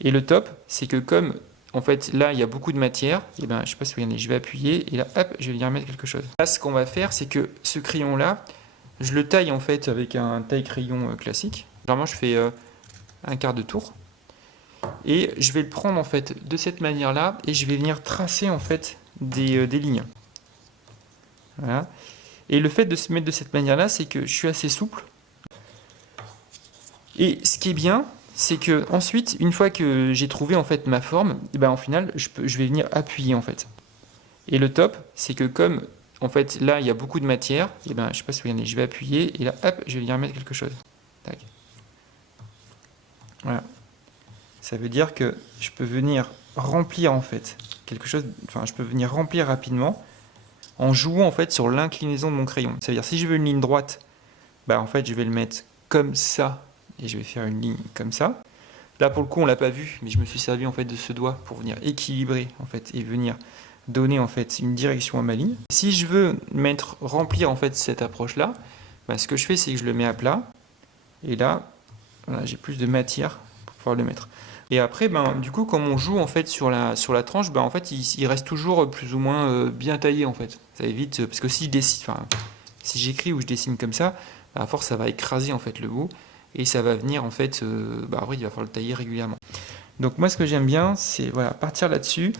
Et le top, c'est que comme en fait là il y a beaucoup de matière, et ben je sais pas si vous voyez, je vais appuyer et là hop, je vais venir mettre quelque chose. Là ce qu'on va faire, c'est que ce crayon là, je le taille en fait avec un taille crayon classique. Généralement je fais un quart de tour. Et je vais le prendre en fait de cette manière là et je vais venir tracer en fait des lignes. Voilà. Et le fait de se mettre de cette manière là, c'est que je suis assez souple. Et ce qui est bien, c'est que ensuite, une fois que j'ai trouvé en fait ma forme, et ben, en final, je vais venir appuyer en fait. Et le top, c'est que comme en fait là il y a beaucoup de matière, et ben je sais pas si vous voyez, je vais appuyer et là hop, je vais venir mettre quelque chose. Tac. Voilà. Ça veut dire que je peux venir remplir en fait quelque chose, enfin je peux venir remplir rapidement en jouant en fait sur l'inclinaison de mon crayon. Ça veut dire si je veux une ligne droite, bah en fait je vais le mettre comme ça et je vais faire une ligne comme ça. Là pour le coup on l'a pas vu, mais je me suis servi en fait de ce doigt pour venir équilibrer en fait et venir donner en fait une direction à ma ligne. Si je veux remplir en fait cette approche là, bah, ce que je fais c'est que je le mets à plat et là voilà, j'ai plus de matière pour pouvoir le mettre. Et après, ben, du coup, comme on joue en fait sur la tranche, ben, en fait, il reste toujours plus ou moins bien taillé en fait. Ça évite parce que si je dessine, enfin, si j'écris ou je dessine comme ça, ben, à force ça va écraser en fait le bout et ça va venir en fait, bah, après il va falloir le tailler régulièrement. Donc moi, ce que j'aime bien, c'est voilà partir là-dessus.